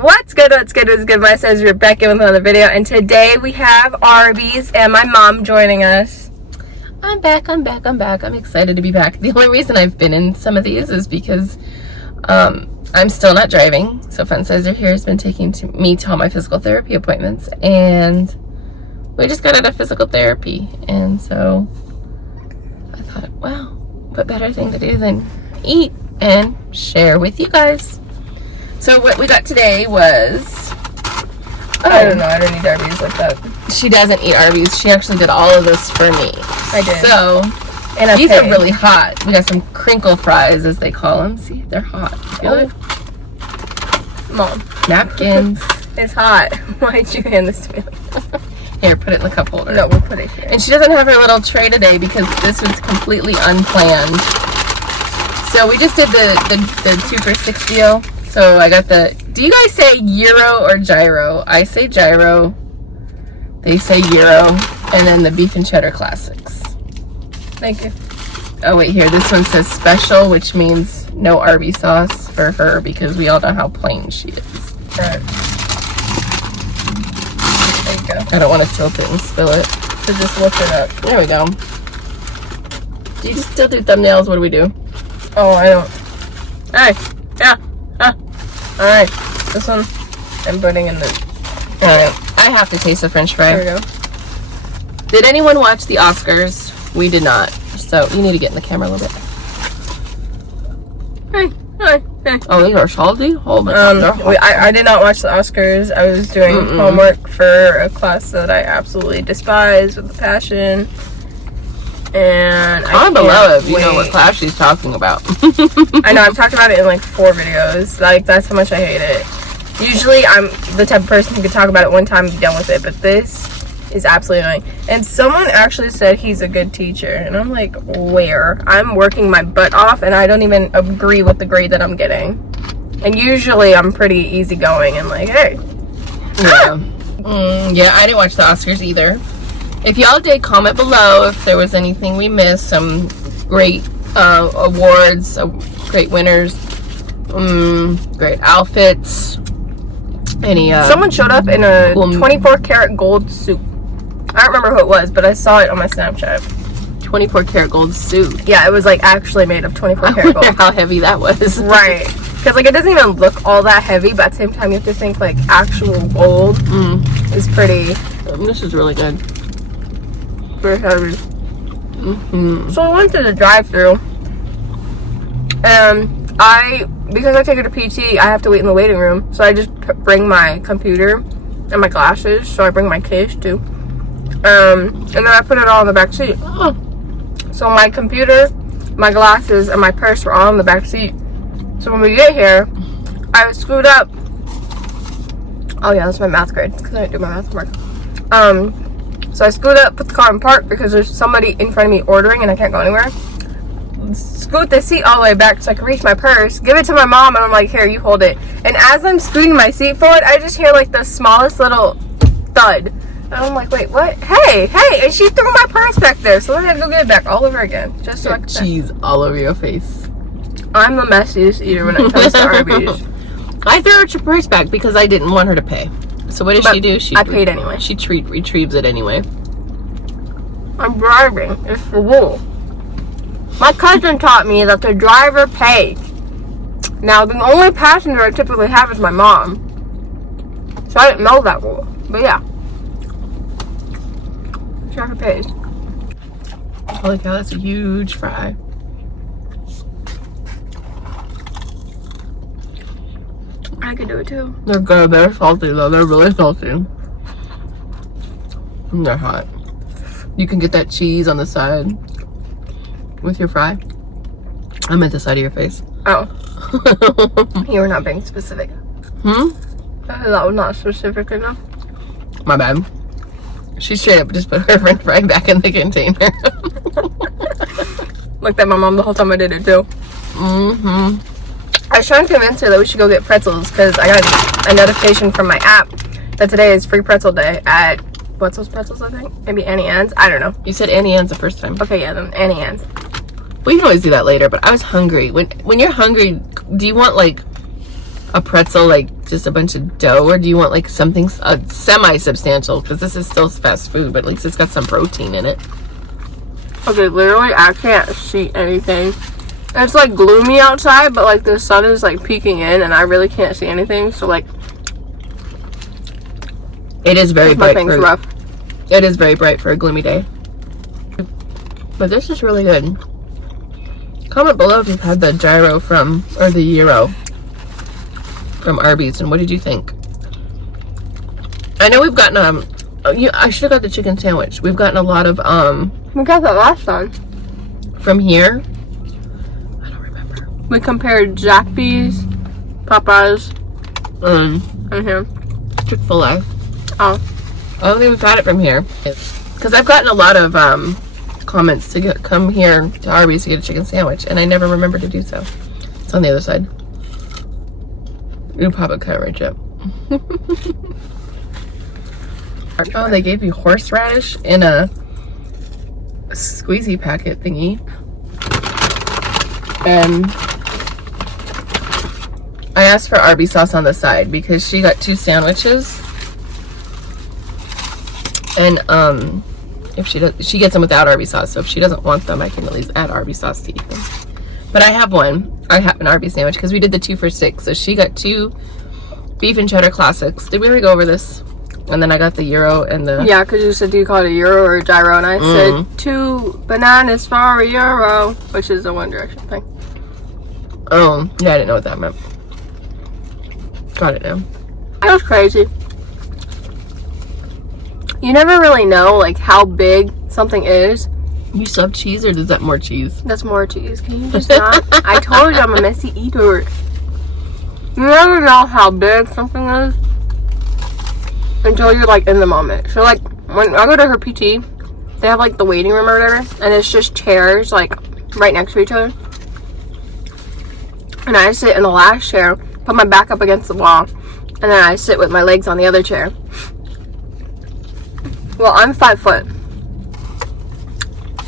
What's good, what's good, what's good, my says we're back in with another video, and today we have Arby's and my mom joining us. I'm back. I'm excited to be back. The only reason I've been in some of these is because I'm still not driving. So Fun Sizer here has been taking me to all my physical therapy appointments, and we just got out of physical therapy, and so I thought, wow, what better thing to do than eat and share with you guys. So what we got today was, I don't know, I don't eat Arby's like that. She doesn't eat Arby's. She actually did all of this for me. I did. So, and these are really hot. We got some crinkle fries, as they call them. See, they're hot. Feel it? Mom. Napkins. It's hot. Why'd you hand this to me? Here, put it in the cup holder. No, we'll put it here. And she doesn't have her little tray today because this was completely unplanned. So we just did the 2 for $6 deal. So I got do you guys say gyro or gyro? I say gyro. They say gyro. And then the beef and cheddar classics. Thank you. Oh wait, here, this one says special, which means no Arby sauce for her because we all know how plain she is. Alright. There you go. I don't want to tilt it and spill it. So just lift it up. There we go. Do you just still do thumbnails? What do we do? Oh, I don't. Alright. Yeah. Alright. This one I'm putting in the... Alright. I have to taste the french fry. There we go. Did anyone watch the Oscars? We did not. So you need to get in the camera a little bit. Hey. Oh, these are salty? Oh my god. I did not watch the Oscars. I was doing homework for a class that I absolutely despise with a passion. And comment below if you know what class she's talking about. I know, I've talked about it in like 4 videos. Like, that's how much I hate it. Usually I'm the type of person who could talk about it one time and be done with it, but this is absolutely annoying. And someone actually said he's a good teacher, and I'm like, where? I'm working my butt off and I don't even agree with the grade that I'm getting. And usually I'm pretty easygoing and like, hey. Yeah. Yeah, I didn't watch the Oscars either. If y'all did, comment below if there was anything we missed, some great awards, great winners, great outfits, any someone showed up in a 24 karat gold suit. I don't remember who it was, but I saw it on my Snapchat. 24 karat gold suit. Yeah, it was like actually made of 24 karat gold. How heavy that was. Right. Because like it doesn't even look all that heavy, but at the same time you have to think like actual gold is pretty. This is really good. Very heavy. So I went to the drive-thru, and because I take her to PT, I have to wait in the waiting room. So I just bring my computer and my glasses. So I bring my case too, and then I put it all in the back seat. So my computer, my glasses, and my purse were all in the back seat. So when we get here, I screwed up. Oh yeah, that's my math grade because I didn't do my math homework. So I screwed up, put the car in park because there's somebody in front of me ordering and I can't go anywhere. Scoot the seat all the way back so I can reach my purse, give it to my mom, and I'm like, here, you hold it. And as I'm scooting my seat forward, I just hear like the smallest little thud. And I'm like, wait, what? Hey! And she threw my purse back there, so then I had to go get it back all over again. Just so I could cheese all over your face. I'm the messiest eater when it comes to Arby's. I threw her purse back because I didn't want her to pay. So what did she do? I paid anyway. She retrieves it anyway. I'm driving. It's the rule. My cousin taught me that the driver pays. Now, the only passenger I typically have is my mom. So I didn't know that rule. But yeah. Driver pays. Holy cow, that's a huge fry. I could do it too. They're good. They're salty though. They're really salty. And they're hot. You can get that cheese on the side with your fry. I meant the side of your face. Oh. You were not being specific. That was not specific enough. My bad. She straight up just put her french fry back in the container. Looked at my mom the whole time I did it too. I was trying to convince her that we should go get pretzels because I got a notification from my app that today is free pretzel day at, what's those pretzels, I think? Maybe Annie Ann's? I don't know. You said Annie Ann's the first time. Okay, yeah, then Annie Ann's. We can always do that later, but I was hungry. When you're hungry, do you want like a pretzel like just a bunch of dough, or do you want like something semi-substantial? Because this is still fast food, but at least it's got some protein in it. Okay, literally, I can't see anything. It's like gloomy outside, but like the sun is like peeking in, and I really can't see anything. So like, it is very bright. My thing's rough. It is very bright for a gloomy day. But this is really good. Comment below if you've had the gyro or the gyro from Arby's, and what did you think? I know we've gotten I should have got the chicken sandwich. We've gotten a lot of We got that last time. From here. I don't remember. We compared Zaxby's, Popeyes, and here. Chick-fil-A. Oh. I don't think we've had it from here. Because I've gotten a lot of comments to come here to Arby's to get a chicken sandwich, and I never remember to do so. It's on the other side. You pop a cut right up. Oh, they gave you horseradish in a squeezy packet thingy. And I asked for Arby's sauce on the side because she got 2 sandwiches. And if she gets them without Arby's sauce, so if she doesn't want them, I can at least add Arby's sauce to eat them. But I have one. I have an Arby's sandwich because we did the 2 for $6. So she got 2 beef and cheddar classics. Did we already go over this? And then I got the gyro and the... Yeah, because you said, do you call it a gyro or a gyro? And I said, 2 bananas for a gyro, which is a One Direction thing. Oh, yeah, I didn't know what that meant. Got it now. That was crazy. You never really know, like, how big something is. You still have cheese, or is that more cheese? That's more cheese. Can you just not? I told you I'm a messy eater. You never know how big something is until you're, like, in the moment. So, like, when I go to her PT, they have, like, the waiting room or whatever, and it's just chairs, like, right next to each other. And I sit in the last chair, put my back up against the wall, and then I sit with my legs on the other chair. Well, I'm 5 foot.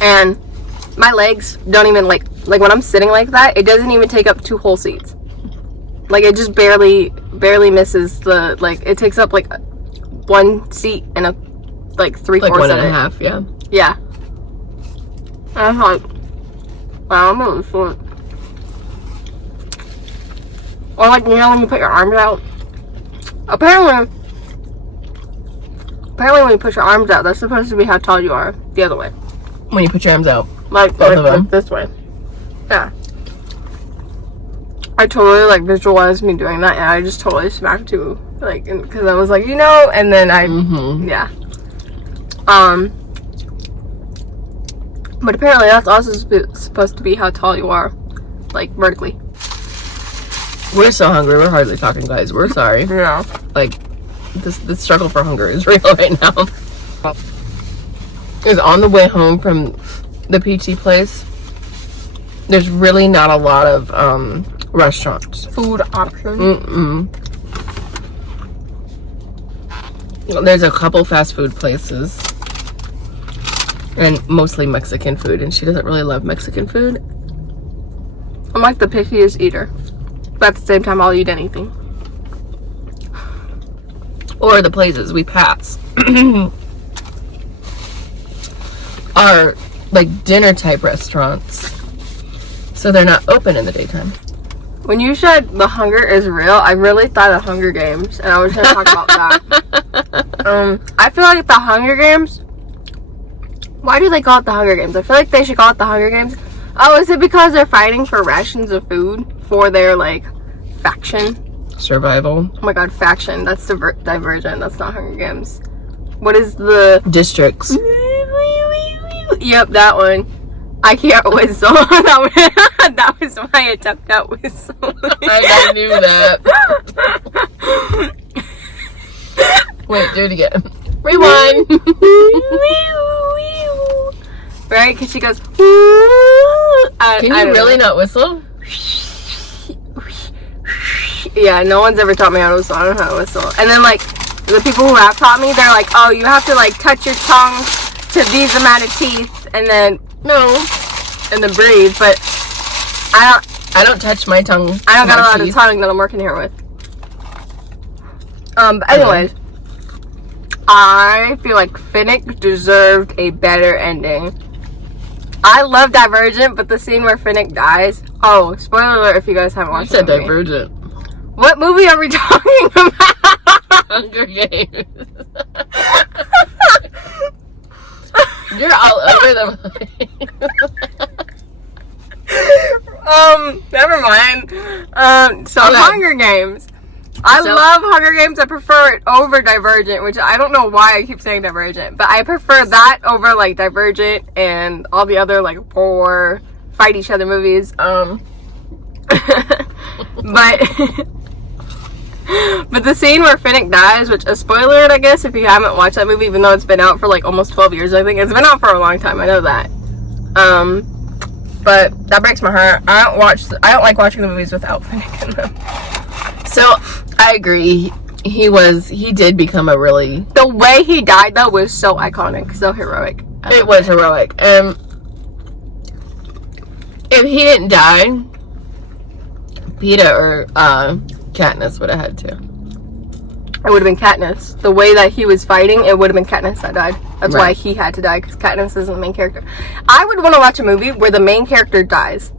And my legs don't even, like when I'm sitting like that, it doesn't even take up 2 whole seats. Like, it just barely misses the, like, it takes up, like, 1 seat and a, like, 3/4 like of it. 1.5, yeah. Yeah. And I'm like, wow, I'm really short. Or, like, you know when you put your arms out? Apparently when you put your arms out, that's supposed to be how tall you are. The other way. When you put your arms out. Like this way. Yeah. I totally, like, visualized me doing that, and I just totally smacked you, like, because I was like, you know, and then I, yeah. But apparently that's also supposed to be how tall you are, like, vertically. We're so hungry. We're hardly talking, guys. We're sorry. Yeah. Like, the struggle for hunger is real right now. Is on the way home from the PT place. There's really not a lot of restaurants. Food options. There's a couple fast food places. And mostly Mexican food. And she doesn't really love Mexican food. I'm like the pickiest eater. But at the same time, I'll eat anything. Or the places we pass are like dinner type restaurants. So they're not open in the daytime. When you said the hunger is real, I really thought of Hunger Games. And I was going to talk about that. I feel like the Hunger Games... Why do they call it the Hunger Games? I feel like they should call it the Hunger Games. Oh, is it because they're fighting for rations of food for their, like, faction? Survival. Oh my god, faction. That's Divergent. That's not Hunger Games. What is the... Districts. Yep, that one. I can't whistle. that was my attempt at whistling. I knew that. Wait, do it again. Rewind. Right? Because she goes... Can you really not whistle? Yeah, no one's ever taught me how to whistle. I don't know how to whistle. And then, like, the people who have taught me, they're like, oh, you have to, like, touch your tongue to these amount of teeth, and then, and then breathe. But I don't touch my tongue. I don't got a lot of tongue that I'm working here with. But anyways, I feel like Finnick deserved a better ending. I love Divergent, but the scene where Finnick dies. Oh, spoiler alert if you guys haven't watched it. Divergent. What movie are we talking about? Hunger Games. You're all over the place. Never mind. Hunger Games. I love Hunger Games. I prefer it over Divergent, which I don't know why I keep saying Divergent, but I prefer that over like Divergent and all the other like war fight each other movies. But but the scene where Finnick dies, which a spoiler alert, I guess, if you haven't watched that movie, even though it's been out for like almost 12 years, I think it's been out for a long time. I know that. But that breaks my heart. I don't like watching the movies without Finnick in them. So I agree. He did become a really... The way he died, though, was so iconic, so heroic. It was heroic. If he didn't die, Peeta or Katniss would have had to. It would have been Katniss. The way that he was fighting, it would have been Katniss that died. That's why he had to die, because Katniss isn't the main character. I would want to watch a movie where the main character dies.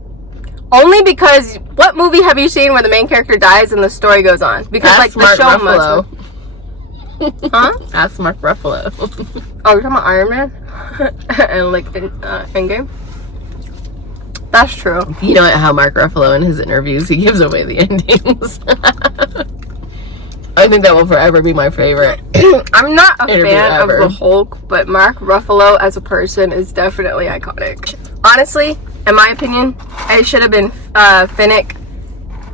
Only because, what movie have you seen where the main character dies and the story goes on? Because, Ask like, the show Ruffalo. must... Huh? Ask Mark Ruffalo. Oh, you're talking about Iron Man? And, like, Endgame? That's true. You know how Mark Ruffalo in his interviews, he gives away the endings. I think that will forever be my favorite. I'm not a fan ever. of the Hulk, but Mark Ruffalo as a person is definitely iconic. Honestly, in my opinion, it should have been Finnick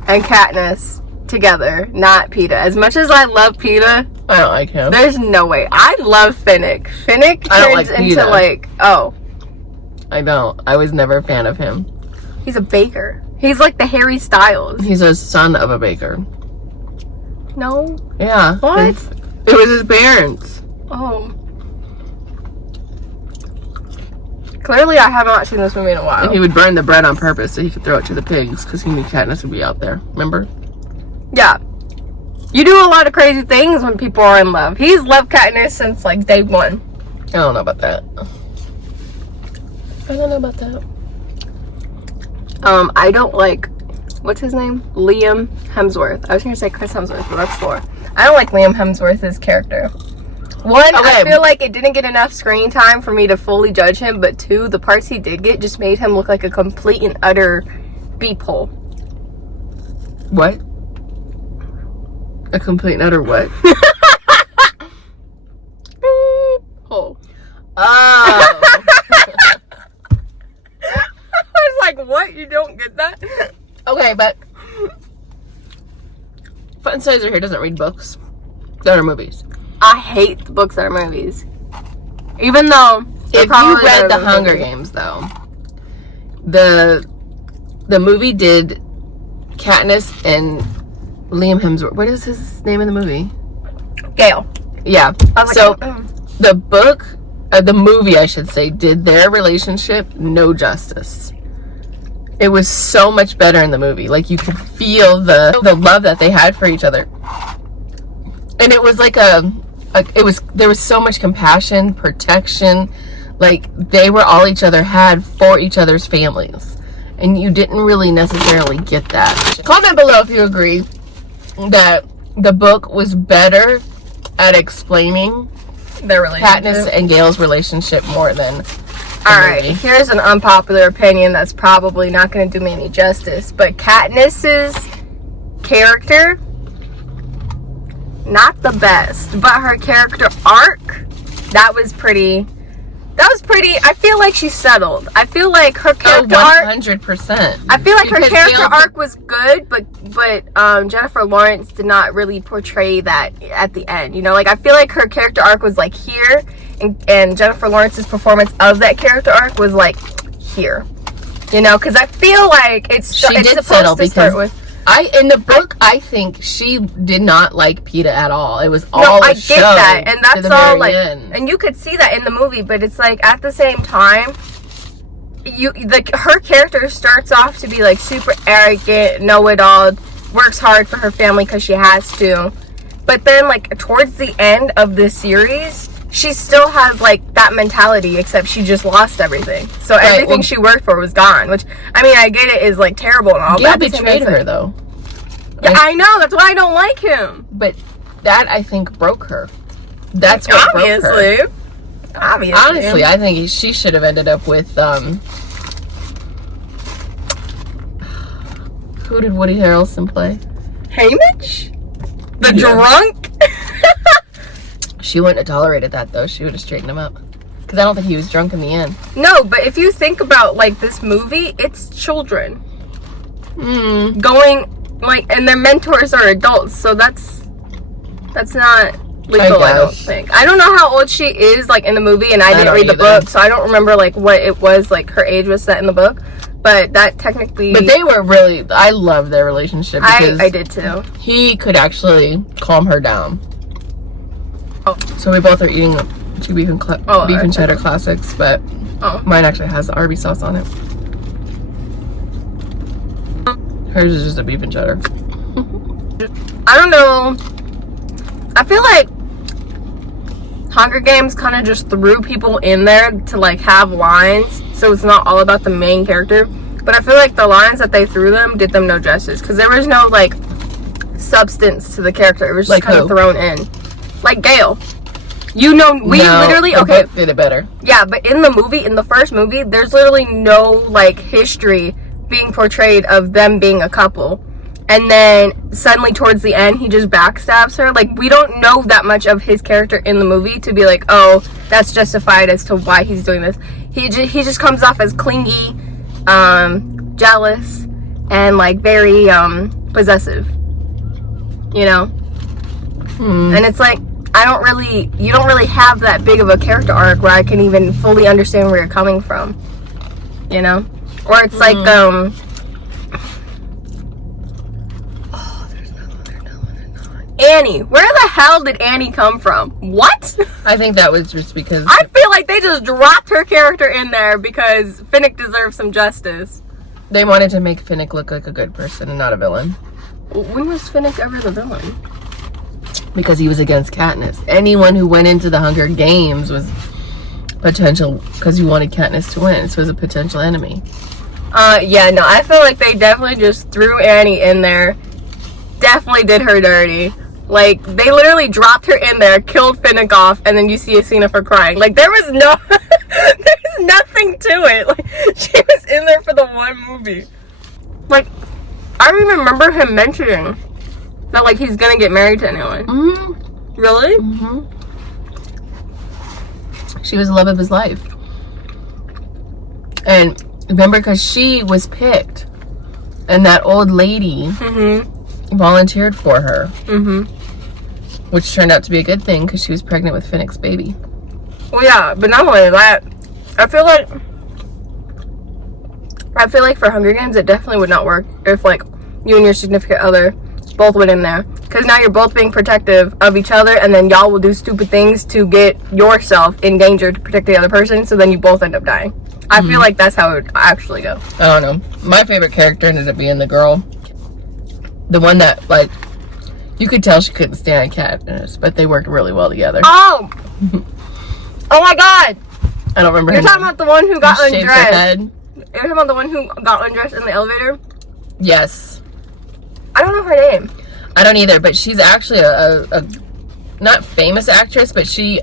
and Katniss together, not Peeta. As much as I love Peeta, I don't like him. there's no way. I love Finnick. Finnick turns into like, I don't. I was never a fan of him. He's a baker. He's like the Harry Styles. He's a son of a baker. No. Yeah. What? It was his parents. Oh. Clearly, I have not seen this movie in a while. And he would burn the bread on purpose so he could throw it to the pigs because he knew Katniss would be out there. Remember? Yeah. You do a lot of crazy things when people are in love. He's loved Katniss since like day one. I don't know about that. I don't know about that. I don't like, what's his name? Liam Hemsworth. I was going to say Chris Hemsworth, but that's Thor. I don't like Liam Hemsworth's character. One, I feel like it didn't get enough screen time for me to fully judge him, but two, the parts he did get just made him look like a complete and utter beephole. What? A complete and utter what? Beephole. Oh. I was like, what? You don't get that? Okay, but Fun Sizer here doesn't read books that are movies. I hate the books that are movies. Even though if you read The Hunger Games, though, the movie did Katniss and Liam Hemsworth. What is his name in the movie? Gail. Yeah. So the book, the movie, I should say, did their relationship no justice. It was so much better in the movie. Like, you could feel the love that they had for each other. And it was like there was so much compassion, protection. Like, they were all each other had for each other's families. And you didn't really necessarily get that. Comment below if you agree that the book was better at explaining their relationship. Katniss and Gail's relationship more than Alright, here's an unpopular opinion that's probably not going to do me any justice, but Katniss's character, not the best, but her character arc, that was pretty, I feel like she settled. I feel like her character arc, 100%. I feel like her character arc was good, but Jennifer Lawrence did not really portray that at the end. You know, like, I feel like her character arc was like here, and Jennifer Lawrence's performance of that character arc was like here. You know, because I feel like it's supposed to start with. In the book, I think she did not like Peeta at all. It was all I get that, and that's all like, end. and you could see that in the movie. But it's like at the same time, her character starts off to be like super arrogant, know-it-all, works hard for her family because she has to. But then, like, towards the end of this series, she still has, like, that mentality, except she just lost everything. So everything she worked for was gone, which, I mean, I get it is, like, terrible and all. Gail betrayed her, though. Yeah, I know. That's why I don't like him. But that, I think, broke her. That's what broke her. Obviously. Honestly, I think she should have ended up with, who did Woody Harrelson play? Hamish? The drunk? She wouldn't have tolerated that, though. She would have straightened him up. Because I don't think he was drunk in the end. No, but if you think about, like, this movie, it's children. Going, like, and their mentors are adults, so that's not legal, I don't think. I don't know how old she is, like, in the movie, and I didn't read the book, so I don't remember, like, what it was, like, her age was set in the book. But that technically... But they were really... I love their relationship. Because I did, too. He could actually calm her down. Oh. So we both are eating two beef and cheddar classics, but mine actually has the Arby's sauce on it. Hers is just a beef and cheddar. I don't know. I feel like Hunger Games kind of just threw people in there to, like, have lines, so it's not all about the main character. But I feel like the lines that they threw them did them no justice, because there was no, like, substance to the character. It was just kind of thrown in. Like Gail. You know, literally... Okay. Did it better. Yeah, but in the movie, in the first movie, there's literally no, like, history being portrayed of them being a couple. And then suddenly towards the end, he just backstabs her. Like, we don't know that much of his character in the movie to be like, oh, that's justified as to why he's doing this. He just comes off as clingy, jealous, and, like, very possessive. You know? And it's like, you don't really have that big of a character arc where I can even fully understand where you're coming from. You know? Or it's like, Annie. Where the hell did Annie come from? What? I think that was just because... I feel like they just dropped her character in there because Finnick deserves some justice. They wanted to make Finnick look like a good person and not a villain. When was Finnick ever the villain? Because he was against Katniss. Anyone who went into the Hunger Games was potential, because you wanted Katniss to win, so it was a potential enemy. Yeah, no, I feel like they definitely just threw Annie in there. Definitely did her dirty. Like, they literally dropped her in there, killed Finnick off, and then you see a scene of her crying. Like, there was there's nothing to it. Like, she was in there for the one movie. Like, I don't even remember him mentioning that, like, he's gonna get married to anyone. Really? She was the love of his life. And remember, because she was picked, and that old lady volunteered for her, which turned out to be a good thing because she was pregnant with Finnick's baby. Well, yeah, but not only that, I feel like for Hunger Games, it definitely would not work if, like, you and your significant other both went in there, because now you're both being protective of each other, and then y'all will do stupid things to get yourself in danger to protect the other person, so then you both end up dying. I feel like that's how it would actually go. I don't know. My favorite character ended up being the girl, the one that, like, you could tell she couldn't stand Katniss, but they worked really well together. Oh my god, I don't remember. You're talking about the one who got undressed. Head. You're talking about the one who got undressed in the elevator? Yes. I don't know her name. I don't either, but she's actually a not famous actress, but she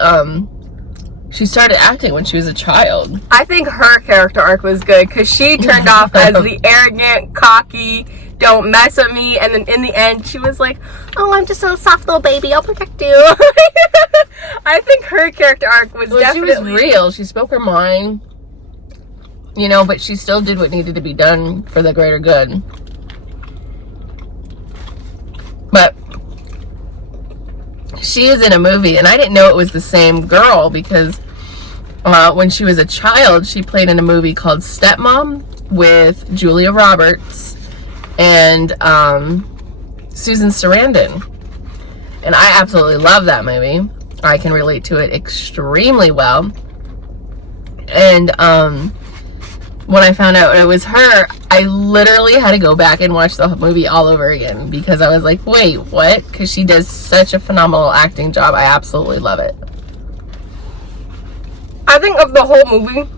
started acting when she was a child. I think her character arc was good because she turned off as the arrogant, cocky, don't mess with me, and then in the end she was like, oh, I'm just a soft little baby, I'll protect you. I think her character arc was definitely... She was real. She spoke her mind, you know, but she still did what needed to be done for the greater good. But she is in a movie, and I didn't know it was the same girl because when she was a child, she played in a movie called Stepmom with Julia Roberts and Susan Sarandon. And I absolutely love that movie. I can relate to it extremely well. And when I found out it was her, I literally had to go back and watch the movie all over again because I was like, wait, what? Because she does such a phenomenal acting job. I absolutely love it. I think of the whole movie,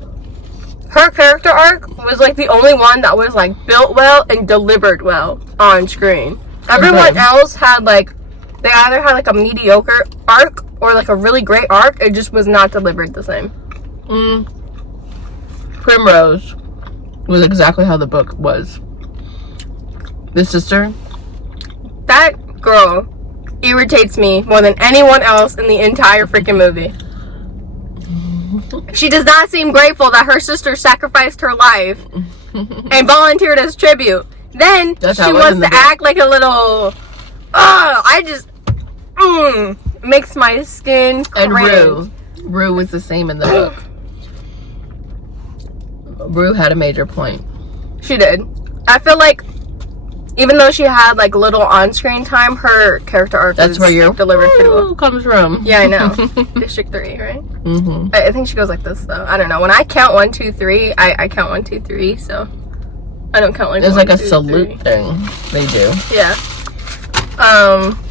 her character arc was like the only one that was like built well and delivered well on screen. Everyone else had like, they either had like a mediocre arc or like a really great arc. It just was not delivered the same. Primrose was exactly how the book was. The sister, that girl irritates me more than anyone else in the entire freaking movie. She does not seem grateful that her sister sacrificed her life and volunteered as tribute. Then she wants to act like a little, I just, makes my skin cringe. And Rue was the same in the book. Rue had a major point. She did. I feel like even though she had like little on-screen time, her character arc that's where your delivered pretty well. Comes from. Yeah, I know. District 3, right? Mm-hmm. I think she goes like this though. I don't know. When I count 1, 2, 3, I count 1, 2, 3. So I don't count like. There's 1, like a 2, salute 3. Thing they do. Yeah.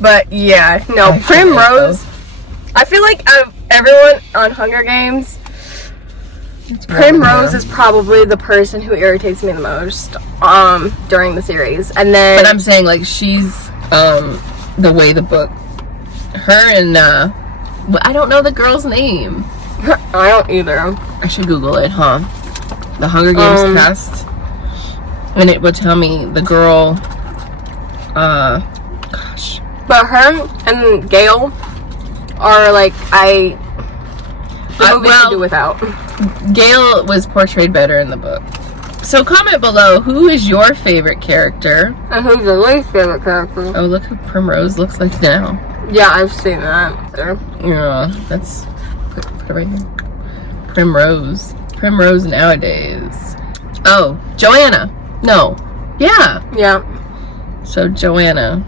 But yeah, no, Primrose. I feel like out of everyone on Hunger Games, Primrose is probably the person who irritates me the most during the series. And then, but I'm saying like she's the way the book, her and I don't know the girl's name. I don't either. I should Google it, huh? The Hunger Games cast, and it would tell me the girl. Gosh. But her and Gail are like the movie could do without. Gail was portrayed better in the book. So comment below, who is your favorite character? And who's your least favorite character? Oh, look who Primrose looks like now. Yeah, I've seen that. There. Yeah, that's put it right here. Primrose nowadays. Oh, Joanna. No. Yeah. Yeah. So Joanna.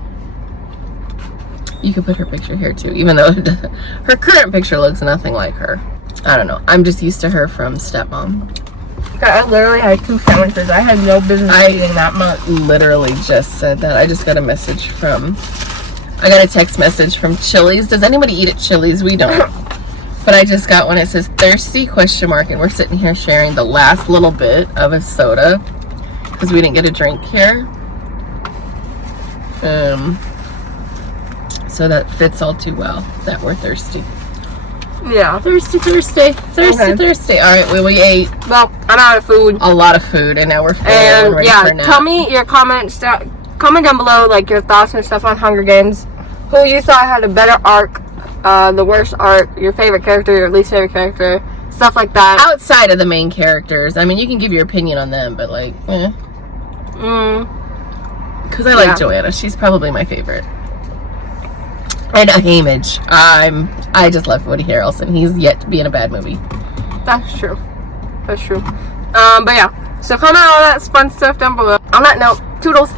You could put her picture here too, even though her current picture looks nothing like her. I don't know. I'm just used to her from Stepmom. I literally had 2 sandwiches. I had no business eating that much. Literally just said that. I just got a message from, I got a text message from Chili's. Does anybody eat at Chili's? We don't. But I just got one. It says thirsty ? And we're sitting here sharing the last little bit of a soda because we didn't get a drink here. So that fits all too well that we're thirsty. Yeah. Thirsty. All right, we ate. Well, I'm out of food. A lot of food, and now we're full. And ready for a nap. Tell me your comments. Comment down below, like your thoughts and stuff on Hunger Games. Who you thought had a better arc, the worst arc, your favorite character, your least favorite character, stuff like that. Outside of the main characters, I mean, you can give your opinion on them, but like, because I like Joanna. She's probably my favorite. And Hamish. I just love Woody Harrelson. He's yet to be in a bad movie. That's true. That's true. But yeah. So comment all that fun stuff down below. On that note, toodles.